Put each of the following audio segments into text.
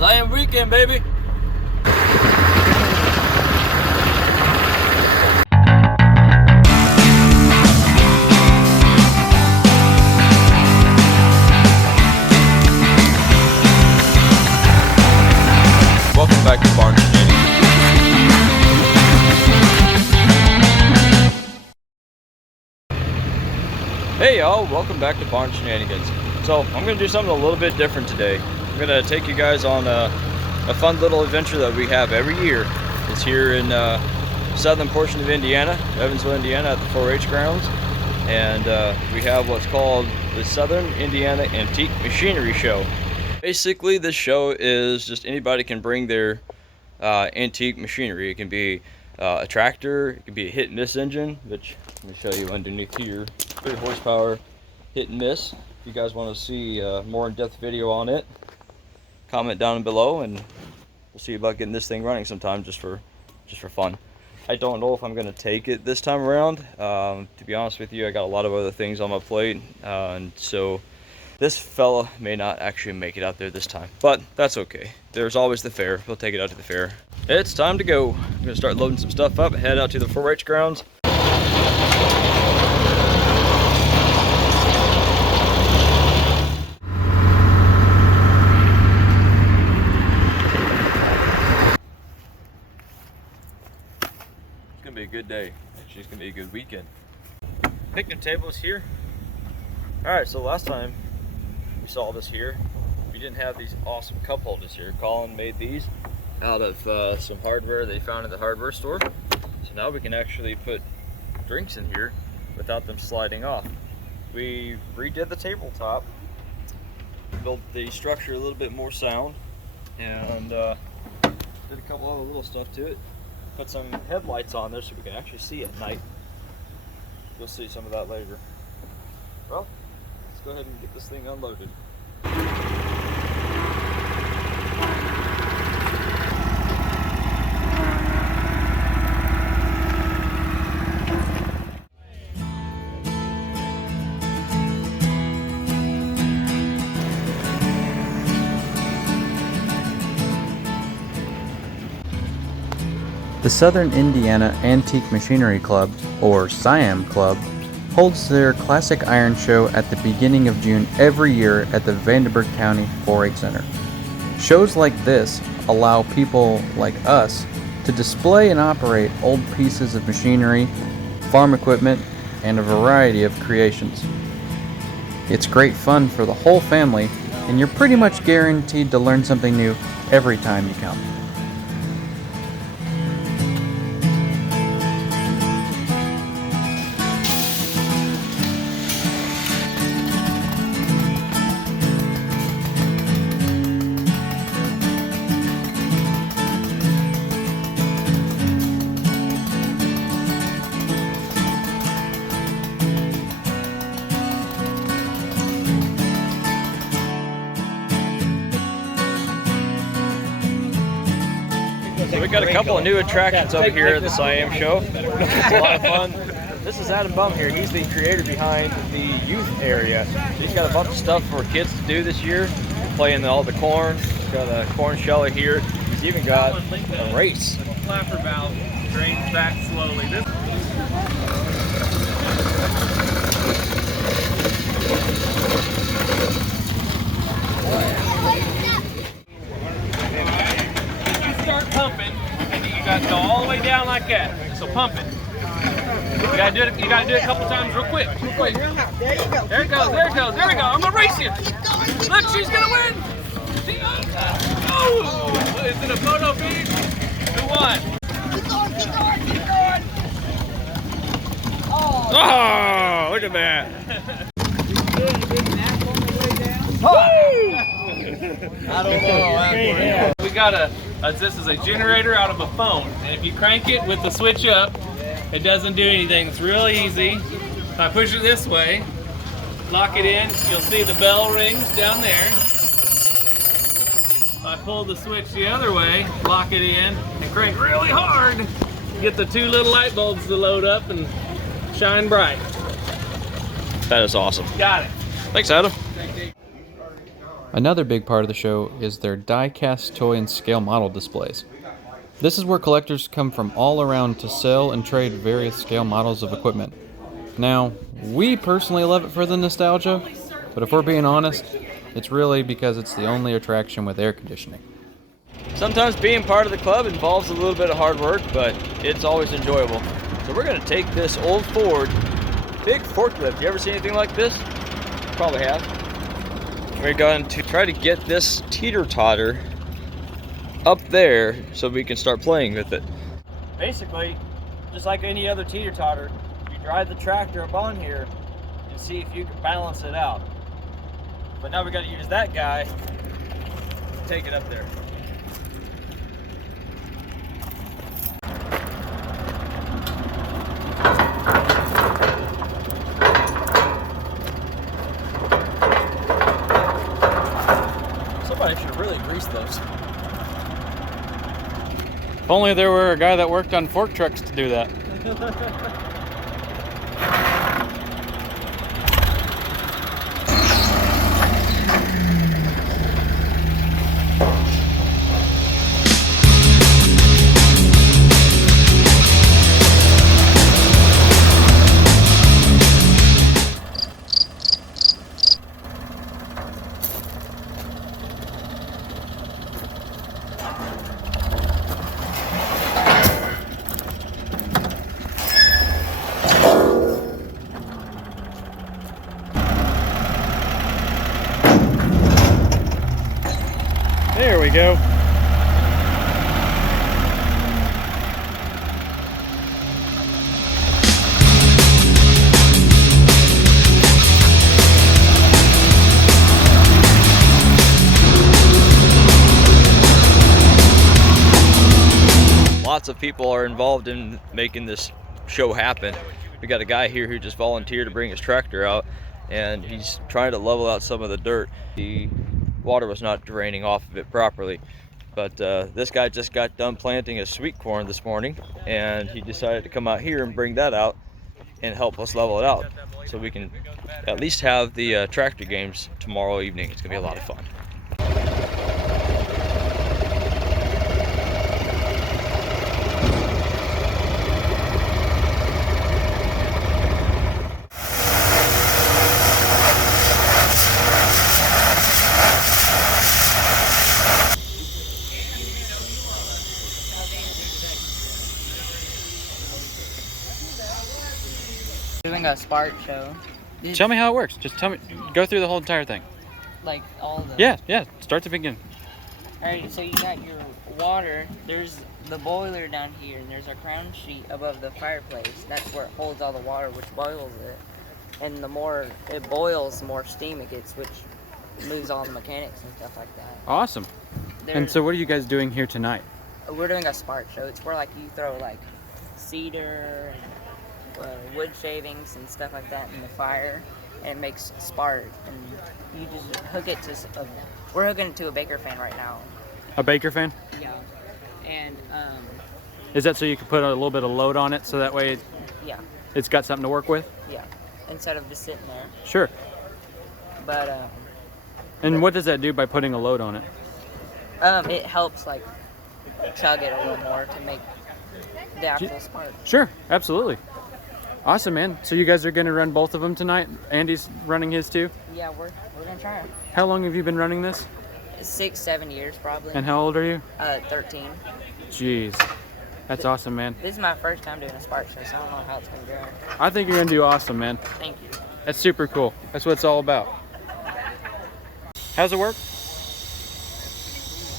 SIAM weekend, baby. Welcome back to Barn Shenanigans. Hey y'all, welcome back to Barn Shenanigans. So I'm going to do something a little bit different today. I'm going to take you guys on a fun little adventure that we have every year. It's here in southern portion of Indiana, Evansville, Indiana, at the 4-H grounds. And we have what's called the Southern Indiana Antique Machinery Show. Basically, this show is just anybody can bring their antique machinery. It can be a tractor, it can be a hit and miss engine, which let me show you underneath here. 3 horsepower hit and miss. If you guys want to see a more in-depth video on it, comment down below and we'll see about getting this thing running sometime just for fun. I don't know if I'm going to take it this time around. To be honest with you, I got a lot of other things on my plate, and so this fella may not actually make it out there this time, but that's okay. There's always the fair. We'll take it out to the fair. It's time to go. I'm going to start loading some stuff up and head out to the 4-H grounds. It's going to be a good day. Actually, it's going to be a good weekend. Picnic table is here. Alright, so last time we saw this here, we didn't have these awesome cup holders here. Collin made these out of some hardware they found at the hardware store. So now we can actually put drinks in here without them sliding off. We redid the tabletop, built the structure a little bit more sound, and did a couple other little stuff to it. Put some headlights on there so we can actually see at night. You'll see some of that later. Well, let's go ahead and get this thing unloaded. The Southern Indiana Antique Machinery Club, or SIAM Club, holds their Classic Iron Show at the beginning of June every year at the Vanderburgh County 4-H Center. Shows like this allow people like us to display and operate old pieces of machinery, farm equipment, and a variety of creations. It's great fun for the whole family, and you're pretty much guaranteed to learn something new every time you come. So we got a couple of new attractions over here at the SIAM show. It's a lot of fun. This is Adam Bum here. He's the creator behind the youth area. So he's got a bunch of stuff for kids to do this year. Playing all the corn. He's got a corn sheller here. He's even got a race. Flapper valve drains back slowly. Start pumping, and you got to go all the way down like that. So pump it. You gotta do it. You gotta do it a couple times, real quick. Real quick. There you go. There it goes. There it goes. There we go. I'm gonna race you. Look, she's gonna win. Oh! Is it a photo feed? Who won? Keep going. Keep going. Keep going. Oh, look at that. I don't know. We got this is a generator out of a phone, and if you crank it with the switch up, it doesn't do anything. It's really easy. If I push it this way, lock it in, you'll see the bell rings down there. If I pull the switch the other way, lock it in, and crank really hard, get the 2 little light bulbs to load up and shine bright. That is awesome. Got it. Thanks, Adam. Another big part of the show is their die-cast toy and scale model displays. This is where collectors come from all around to sell and trade various scale models of equipment. Now, we personally love it for the nostalgia, but if we're being honest, it's really because it's the only attraction with air conditioning. Sometimes being part of the club involves a little bit of hard work, but it's always enjoyable. So we're gonna take this old Ford, big forklift. You ever see anything like this? Probably have. We're going to try to get this teeter-totter up there so we can start playing with it. Basically, just like any other teeter-totter, you drive the tractor up on here and see if you can balance it out. But now we got to use that guy to take it up there. Somebody should really grease those. If only there were a guy that worked on fork trucks to do that. There we go. Lots of people are involved in making this show happen. We got a guy here who just volunteered to bring his tractor out, and he's trying to level out some of the dirt. The water was not draining off of it properly, but this guy just got done planting his sweet corn this morning, and he decided to come out here and bring that out and help us level it out so we can at least have the tractor games tomorrow evening. It's gonna be a lot of fun. Doing a spark show. Tell me how it works. Just tell me, go through the whole entire thing. Like all the. Yeah, start to begin. Alright, so you got your water. There's the boiler down here, and there's a crown sheet above the fireplace. That's where it holds all the water, which boils it. And the more it boils, the more steam it gets, which moves all the mechanics and stuff like that. Awesome. And so what are you guys doing here tonight? We're doing a spark show. It's where like you throw like cedar and wood shavings and stuff like that in the fire, and it makes spark, and you just hook it to we're hooking it to a Baker fan right now. A Baker fan? Yeah. And Is that so you can put a little bit of load on it so that way yeah, it's got something to work with? yeah, instead of just sitting there. Sure. But And what does that do by putting a load on it? it helps like chug it a little more to make the actual spark. Sure, absolutely. Awesome, man. So you guys are going to run both of them tonight? Andy's running his too? Yeah, we're gonna try it. How long have you been running this? 6-7 years probably. And how old are you? 13. Jeez. That's awesome, man. This is my first time doing a spark show, so I don't know how it's gonna go. I think you're going to do awesome, man. Thank you. That's super cool. That's what it's all about. How's it work?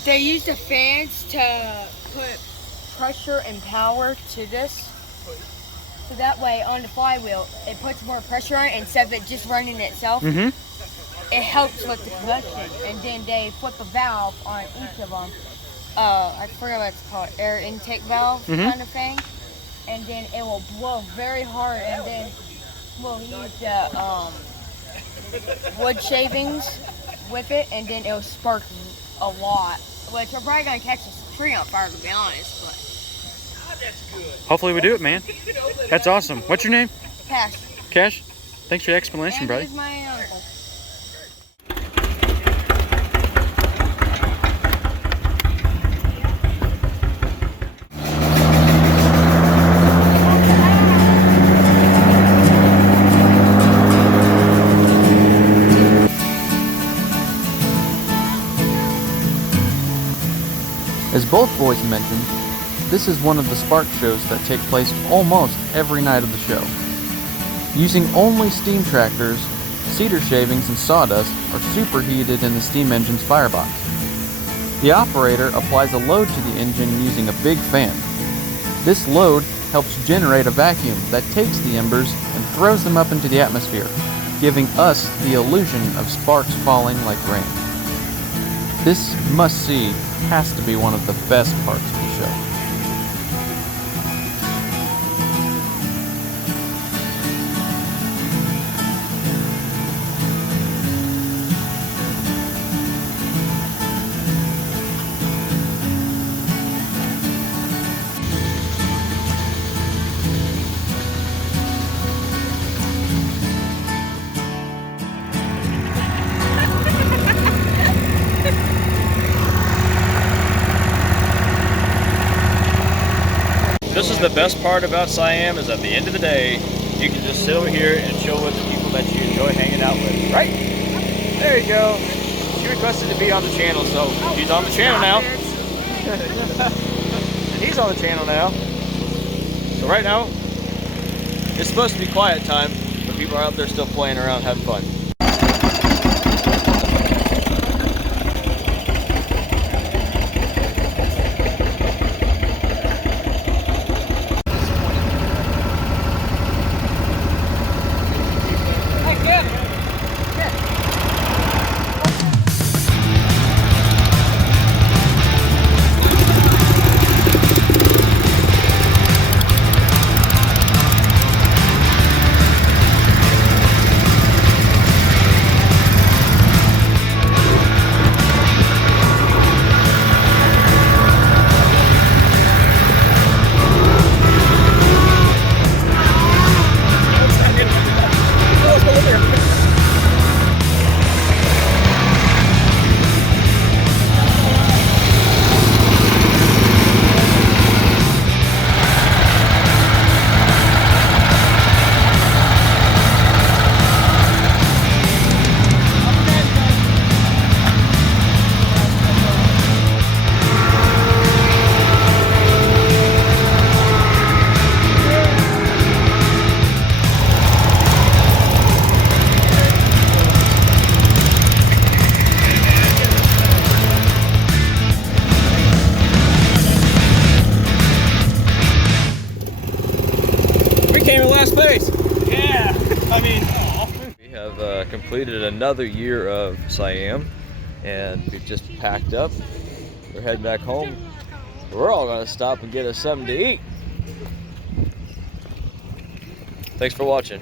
They use the fans to put pressure and power to this. So that way on the flywheel, it puts more pressure on it instead of it just running itself. Mm-hmm. It helps with the production. And then they flip a valve on each of them. I forget what it's called, air intake valve kind of thing. And then it will blow very hard, and then we'll use the wood shavings with it, and then it'll spark a lot. Which we're probably gonna catch this tree on fire, to be honest. But Hopefully we do it, man. That's awesome. What's your name? Cash. Cash? Thanks for the explanation, And buddy. here's my uncle. As both boys mentioned, this is one of the spark shows that take place almost every night of the show. Using only steam tractors, cedar shavings and sawdust are superheated in the steam engine's firebox. The operator applies a load to the engine using a big fan. This load helps generate a vacuum that takes the embers and throws them up into the atmosphere, giving us the illusion of sparks falling like rain. This must-see has to be one of the best parts of the show. This is the best part about SIAM, is at the end of the day, you can just sit over here and chill with the people that you enjoy hanging out with, right? There you go. She requested to be on the channel, so he's on the channel now. He's on the channel now. So right now, it's supposed to be quiet time, but people are out there still playing around, having fun. Came in last place. Yeah. We have completed another year of SIAM, and we've just packed up. We're heading back home. We're all going to stop and get us something to eat. Thanks for watching.